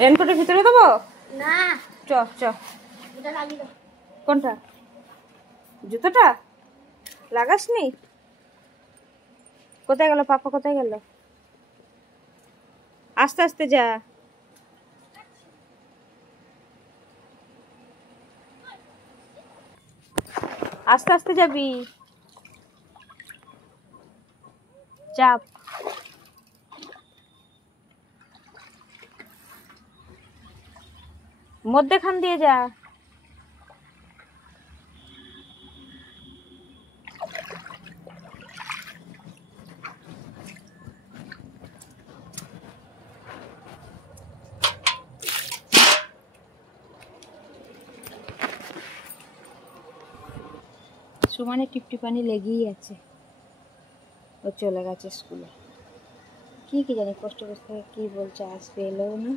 রেনকোটের ভিতরে দেবো না। চ চ এটা লাগিয়ে দাও। কোনটা জুতোটা লাগাসনি? কোথায় গেল পাপা, কোথায় গেল? আস্তে আস্তে যা। আস্তে আস্তে যাবি, চাপ। মধ্যেখান দিয়ে যা। সুমানের টিপটিপানি লেগেই আছে। ও চলে গেছে স্কুলে। কি জানি কষ্ট করতে কি বলছে, আসবে এলেও না।